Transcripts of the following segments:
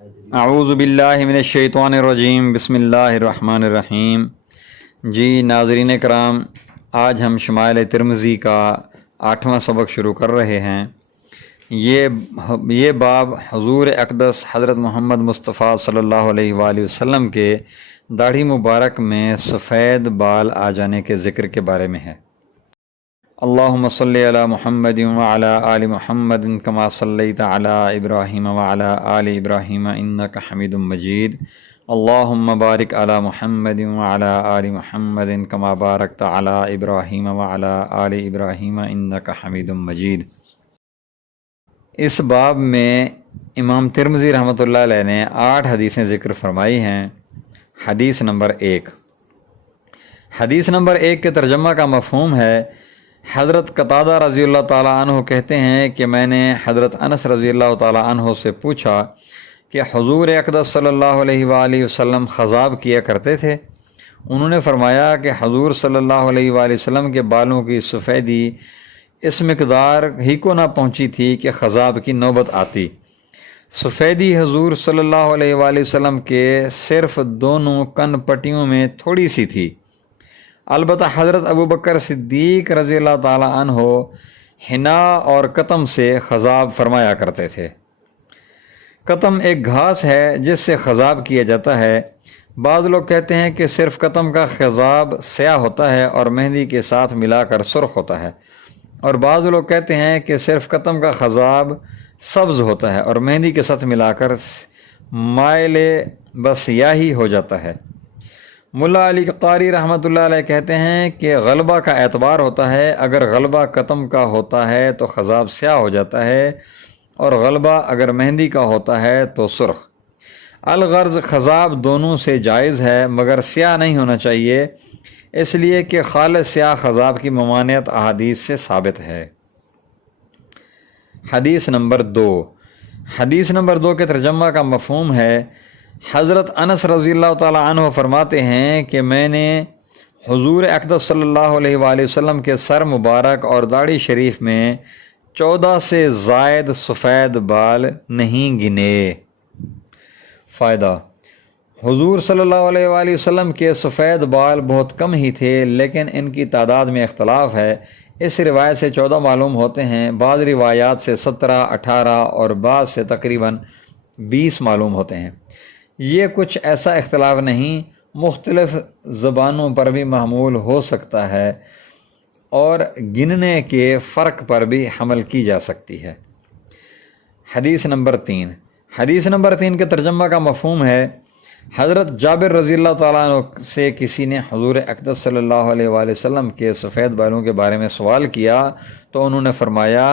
اعوذ باللہ من الشیطان الرجیم، بسم اللہ الرحمن الرحیم۔ جی ناظرین کرام، آج ہم شمائل ترمذی کا 8واں سبق شروع کر رہے ہیں۔ یہ باب حضور اقدس حضرت محمد مصطفیٰ صلی اللہ علیہ وآلہ وسلم کے داڑھی مبارک میں سفید بال آ جانے کے ذکر کے بارے میں ہے۔ اللہم صلی علی محمد وعلی آل محمد کما صلیت علی ابراہیم وعلی آل ابراہیم انک حمید مجید۔ اللہم بارک علی محمد وعلی آل محمد کما بارکت علی ابراہیم وعلی آل ابراہیم انک حمید مجید۔ اس باب میں امام ترمذی رحمۃ اللہ علیہ نے 8 حدیثیں ذکر فرمائی ہیں۔ حدیث نمبر 1۔ حدیث نمبر 1 کے ترجمہ کا مفہوم ہے، حضرت قتادہ رضی اللہ تعالیٰ عنہ کہتے ہیں کہ میں نے حضرت انس رضی اللہ تعالیٰ عنہ سے پوچھا کہ حضور اقدس صلی اللہ علیہ وآلہ وسلم خضاب کیا کرتے تھے؟ انہوں نے فرمایا کہ حضور صلی اللہ علیہ وآلہ وسلم کے بالوں کی سفیدی اس مقدار ہی کو نہ پہنچی تھی کہ خضاب کی نوبت آتی۔ سفیدی حضور صلی اللہ علیہ وآلہ وسلم کے صرف دونوں کن پٹیوں میں تھوڑی سی تھی۔ البتہ حضرت ابو بکر صدیق رضی اللہ تعالیٰ عنہ حنا اور قطم سے خضاب فرمایا کرتے تھے۔ قطم ایک گھاس ہے جس سے خضاب کیا جاتا ہے۔ بعض لوگ کہتے ہیں کہ صرف قطم کا خضاب سیاہ ہوتا ہے اور مہندی کے ساتھ ملا کر سرخ ہوتا ہے، اور بعض لوگ کہتے ہیں کہ صرف قطم کا خضاب سبز ہوتا ہے اور مہندی کے ساتھ ملا کر مائل بسیاہی ہو جاتا ہے۔ ملا علی قاری رحمۃ اللہ علیہ کہتے ہیں کہ غلبہ کا اعتبار ہوتا ہے، اگر غلبہ قطم کا ہوتا ہے تو خضاب سیاہ ہو جاتا ہے، اور غلبہ اگر مہندی کا ہوتا ہے تو سرخ۔ الغرض خضاب دونوں سے جائز ہے مگر سیاہ نہیں ہونا چاہیے، اس لیے کہ خالص سیاہ خضاب کی ممانعت احادیث سے ثابت ہے۔ حدیث نمبر 2۔ حدیث نمبر 2 کے ترجمہ کا مفہوم ہے، حضرت انس رضی اللہ تعالیٰ عنہ فرماتے ہیں کہ میں نے حضور اقدس صلی اللہ علیہ وآلہ وسلم کے سر مبارک اور داڑھی شریف میں 14 سے زائد سفید بال نہیں گنے۔ فائدہ: حضور صلی اللہ علیہ وآلہ وسلم کے سفید بال بہت کم ہی تھے، لیکن ان کی تعداد میں اختلاف ہے۔ اس روایت سے 14 معلوم ہوتے ہیں، بعض روایات سے 17، 18 اور بعض سے تقریباً 20 معلوم ہوتے ہیں۔ یہ کچھ ایسا اختلاف نہیں، مختلف زبانوں پر بھی محمول ہو سکتا ہے اور گننے کے فرق پر بھی حمل کی جا سکتی ہے۔ حدیث نمبر 3۔ حدیث نمبر 3 کے ترجمہ کا مفہوم ہے، حضرت جابر رضی اللہ تعالیٰ عنہ سے کسی نے حضور اقدس صلی اللہ علیہ وآلہ وسلم کے سفید بالوں کے بارے میں سوال کیا تو انہوں نے فرمایا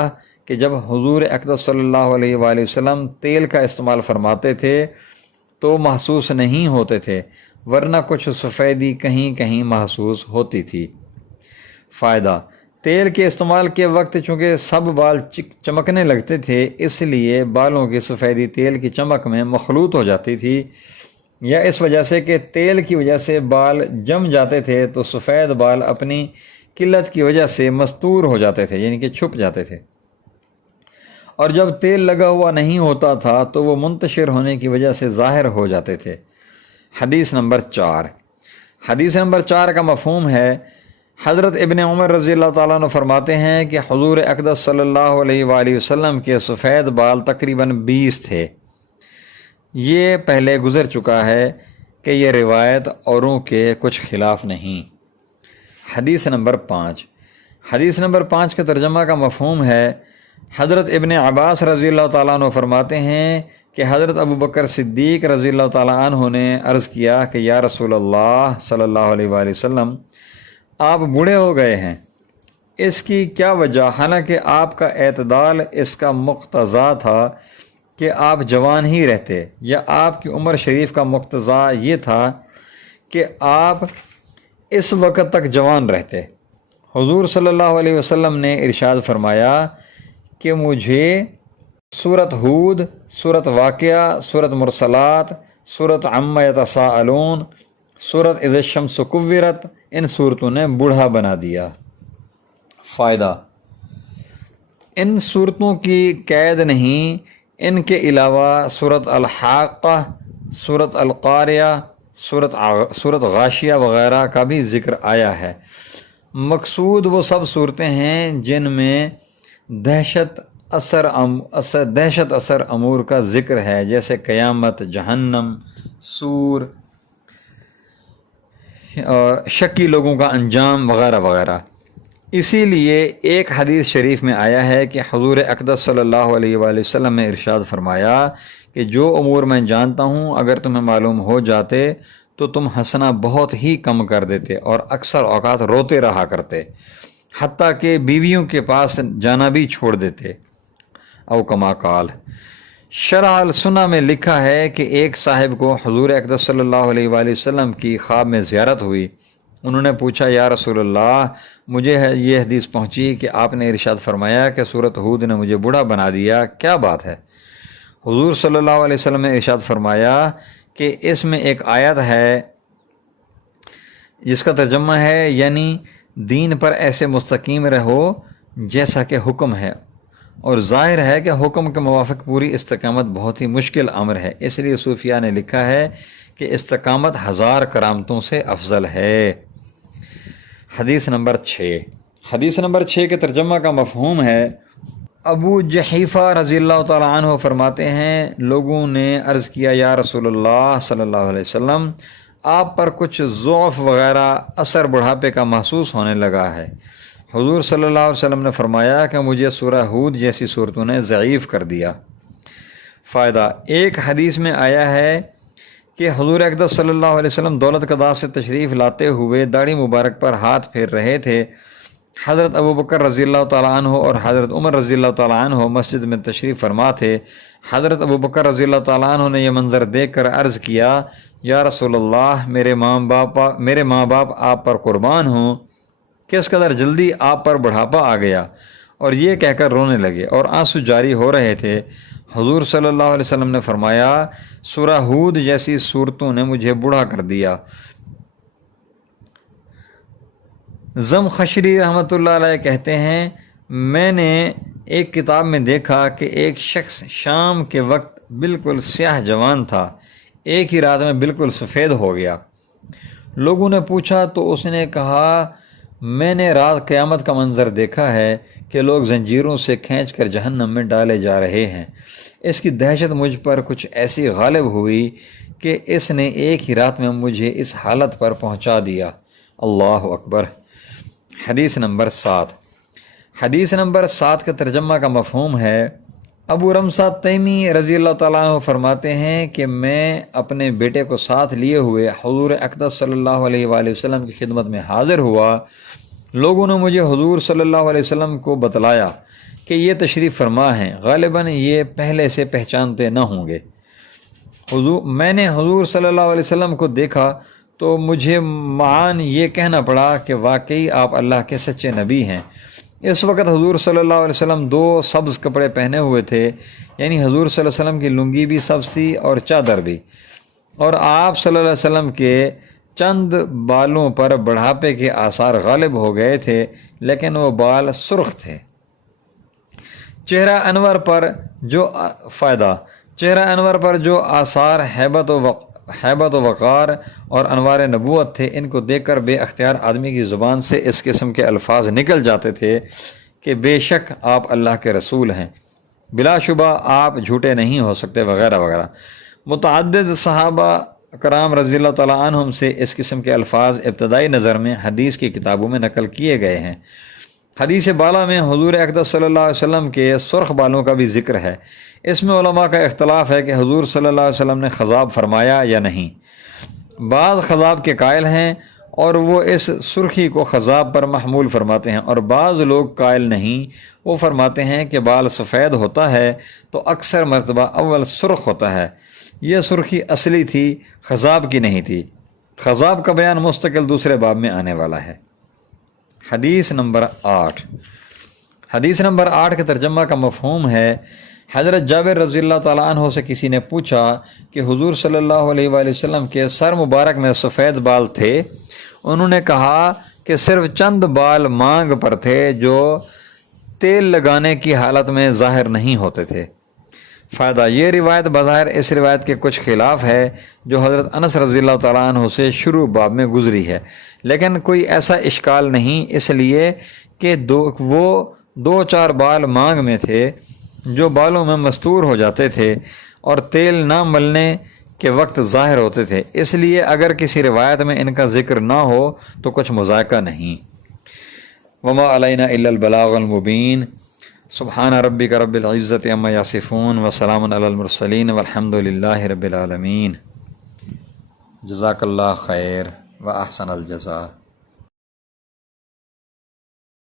کہ جب حضور اقدس صلی اللہ علیہ وآلہ وسلم تیل کا استعمال فرماتے تھے تو محسوس نہیں ہوتے تھے، ورنہ کچھ سفیدی کہیں کہیں محسوس ہوتی تھی۔ فائدہ: تیل کے استعمال کے وقت چونکہ سب بال چمکنے لگتے تھے، اس لیے بالوں کی سفیدی تیل کی چمک میں مخلوط ہو جاتی تھی، یا اس وجہ سے کہ تیل کی وجہ سے بال جم جاتے تھے تو سفید بال اپنی قلت کی وجہ سے مستور ہو جاتے تھے، یعنی کہ چھپ جاتے تھے، اور جب تیل لگا ہوا نہیں ہوتا تھا تو وہ منتشر ہونے کی وجہ سے ظاہر ہو جاتے تھے۔ حدیث نمبر 4۔ حدیث نمبر 4 کا مفہوم ہے، حضرت ابن عمر رضی اللہ تعالیٰ عنہ فرماتے ہیں کہ حضور اقدس صلی اللہ علیہ وآلہ وسلم کے سفید بال تقریباً 20 تھے۔ یہ پہلے گزر چکا ہے کہ یہ روایت اوروں کے کچھ خلاف نہیں۔ حدیث نمبر 5۔ حدیث نمبر 5 کے ترجمہ کا مفہوم ہے، حضرت ابن عباس رضی اللہ تعالیٰ عنہ فرماتے ہیں کہ حضرت ابو بکر صدیق رضی اللہ تعالیٰ عنہ نے عرض کیا کہ یا رسول اللہ صلی اللہ علیہ وآلہ وسلم، آپ بوڑھے ہو گئے ہیں، اس کی کیا وجہ؟ حالانکہ آپ کا اعتدال اس کا مقتضا تھا کہ آپ جوان ہی رہتے، یا آپ کی عمر شریف کا مقتضا یہ تھا کہ آپ اس وقت تک جوان رہتے۔ حضور صلی اللہ علیہ وسلم نے ارشاد فرمایا کہ مجھے سورۃ ہود، سورۃ واقعہ، سورۃ مرسلات، سورۃ عما یتساءلون، سورۃ اذا الشمس کورت، ان صورتوں نے بوڑھا بنا دیا۔ فائدہ: ان صورتوں کی قید نہیں ان کے علاوہ صورت الحاقہ، صورت القاریہ، صورت غاشیہ وغیرہ کا بھی ذکر آیا ہے۔ مقصود وہ سب صورتیں ہیں جن میں دہشت اثر امور کا ذکر ہے، جیسے قیامت، جہنم، سور، شکی لوگوں کا انجام وغیرہ وغیرہ۔ اسی لیے ایک حدیث شریف میں آیا ہے کہ حضور اقدس صلی اللہ علیہ وآلہ وسلم نے ارشاد فرمایا کہ جو امور میں جانتا ہوں اگر تمہیں معلوم ہو جاتے تو تم ہنسنا بہت ہی کم کر دیتے اور اکثر اوقات روتے رہا کرتے، حتیٰ کہ بیویوں کے پاس جانا بھی چھوڑ دیتے۔ او کما قال۔ شرح السنہ میں لکھا ہے کہ ایک صاحب کو حضور اقدس صلی اللہ علیہ وآلہ وسلم کی خواب میں زیارت ہوئی۔ انہوں نے پوچھا، یا رسول اللہ، مجھے یہ حدیث پہنچی کہ آپ نے ارشاد فرمایا کہ سورۃ ہود نے مجھے بوڑھا بنا دیا، کیا بات ہے؟ حضور صلی اللہ علیہ وسلم نے ارشاد فرمایا کہ اس میں ایک آیت ہے جس کا ترجمہ ہے یعنی دین پر ایسے مستقیم رہو جیسا کہ حکم ہے، اور ظاہر ہے کہ حکم کے موافق پوری استقامت بہت ہی مشکل امر ہے، اس لیے صوفیاء نے لکھا ہے کہ استقامت 1000 کرامتوں سے افضل ہے۔ حدیث نمبر 6۔ حدیث نمبر 6 کے ترجمہ کا مفہوم ہے، ابو جحیفہ رضی اللہ تعالیٰ عنہ فرماتے ہیں، لوگوں نے عرض کیا، یا رسول اللہ صلی اللہ علیہ وسلم، آپ پر کچھ ضعف وغیرہ اثر بڑھاپے کا محسوس ہونے لگا ہے۔ حضور صلی اللہ علیہ وسلم نے فرمایا کہ مجھے سورہ ہود جیسی صورتوں نے ضعیف کر دیا۔ فائدہ، ایک حدیث میں آیا ہے کہ حضور اقدس صلی اللہ علیہ وسلم دولت قضاء سے تشریف لاتے ہوئے داڑھی مبارک پر ہاتھ پھیر رہے تھے۔ حضرت ابوبکر رضی اللہ تعالیٰ عنہ اور حضرت عمر رضی اللہ تعالیٰ عنہ مسجد میں تشریف فرما تھے۔ حضرت ابوبکر رضی اللہ تعالیٰ عنہ نے یہ منظر دیکھ کر عرض کیا، یا رسول اللہ، میرے ماں باپ آپ پر قربان ہوں، کس قدر جلدی آپ پر بڑھاپا آ گیا، اور یہ کہہ کر رونے لگے اور آنسو جاری ہو رہے تھے۔ حضور صلی اللہ علیہ وسلم نے فرمایا، سورہ ہود جیسی صورتوں نے مجھے بوڑھا کر دیا۔ زمخشری رحمۃ اللہ علیہ کہتے ہیں، میں نے ایک کتاب میں دیکھا کہ ایک شخص شام کے وقت بالکل سیاہ جوان تھا، ایک ہی رات میں بالکل سفید ہو گیا۔ لوگوں نے پوچھا تو اس نے کہا، میں نے رات قیامت کا منظر دیکھا ہے کہ لوگ زنجیروں سے کھینچ کر جہنم میں ڈالے جا رہے ہیں۔ اس کی دہشت مجھ پر کچھ ایسی غالب ہوئی کہ اس نے ایک ہی رات میں مجھے اس حالت پر پہنچا دیا۔ اللہ اکبر۔ حدیث نمبر 7۔ حدیث نمبر 7 کا ترجمہ کا مفہوم ہے، ابو رمسہ تیمی رضی اللہ تعالیٰ عنہ فرماتے ہیں کہ میں اپنے بیٹے کو ساتھ لیے ہوئے حضور اقدس صلی اللہ علیہ وآلہ وسلم کی خدمت میں حاضر ہوا۔ لوگوں نے مجھے حضور صلی اللہ علیہ وسلم کو بتلایا کہ یہ تشریف فرما ہیں، غالباً یہ پہلے سے پہچانتے نہ ہوں گے۔ میں نے حضور صلی اللہ علیہ وسلم کو دیکھا تو مجھے معاً یہ کہنا پڑا کہ واقعی آپ اللہ کے سچے نبی ہیں۔ اس وقت حضور صلی اللہ علیہ وسلم 2 سبز کپڑے پہنے ہوئے تھے، یعنی حضور صلی اللہ علیہ وسلم کی لنگی بھی سبز تھی اور چادر بھی، اور آپ صلی اللہ علیہ وسلم کے چند بالوں پر بڑھاپے کے آثار غالب ہو گئے تھے، لیکن وہ بال سرخ تھے۔ چہرہ انور پر جو آثار حیبت و وقار اور انوار نبوت تھے، ان کو دیکھ کر بے اختیار آدمی کی زبان سے اس قسم کے الفاظ نکل جاتے تھے کہ بے شک آپ اللہ کے رسول ہیں، بلا شبہ آپ جھوٹے نہیں ہو سکتے، وغیرہ وغیرہ۔ متعدد صحابہ کرام رضی اللہ تعالیٰ عنہم سے اس قسم کے الفاظ ابتدائی نظر میں حدیث کی کتابوں میں نقل کیے گئے ہیں۔ حدیث بالا میں حضور اقدس صلی اللہ علیہ وسلم کے سرخ بالوں کا بھی ذکر ہے۔ اس میں علماء کا اختلاف ہے کہ حضور صلی اللہ علیہ وسلم نے خضاب فرمایا یا نہیں۔ بعض خضاب کے قائل ہیں اور وہ اس سرخی کو خضاب پر محمول فرماتے ہیں، اور بعض لوگ قائل نہیں، وہ فرماتے ہیں کہ بال سفید ہوتا ہے تو اکثر مرتبہ اول سرخ ہوتا ہے، یہ سرخی اصلی تھی، خضاب کی نہیں تھی۔ خضاب کا بیان مستقل دوسرے باب میں آنے والا ہے۔ حدیث نمبر 8۔ حدیث نمبر 8 کے ترجمہ کا مفہوم ہے، حضرت جابر رضی اللہ تعالیٰ عنہ سے کسی نے پوچھا کہ حضور صلی اللہ علیہ وآلہ وسلم کے سر مبارک میں سفید بال تھے؟ انہوں نے کہا کہ صرف چند بال مانگ پر تھے جو تیل لگانے کی حالت میں ظاہر نہیں ہوتے تھے۔ فائدہ۔ یہ روایت بظاہر اس روایت کے کچھ خلاف ہے جو حضرت انس رضی اللہ تعالیٰ عنہ سے شروع باب میں گزری ہے، لیکن کوئی ایسا اشکال نہیں، اس لیے کہ وہ 2-4 بال مانگ میں تھے جو بالوں میں مستور ہو جاتے تھے اور تیل نہ ملنے کے وقت ظاہر ہوتے تھے، اس لیے اگر کسی روایت میں ان کا ذکر نہ ہو تو کچھ مذائقہ نہیں۔ وما علینا الا البلاغ المبین۔ سبحان ربک رب العزت عما یصفون وسلام علی المرسلین والحمد للہ رب العالمین۔ جزاک اللہ خیر و احسن الجزاء۔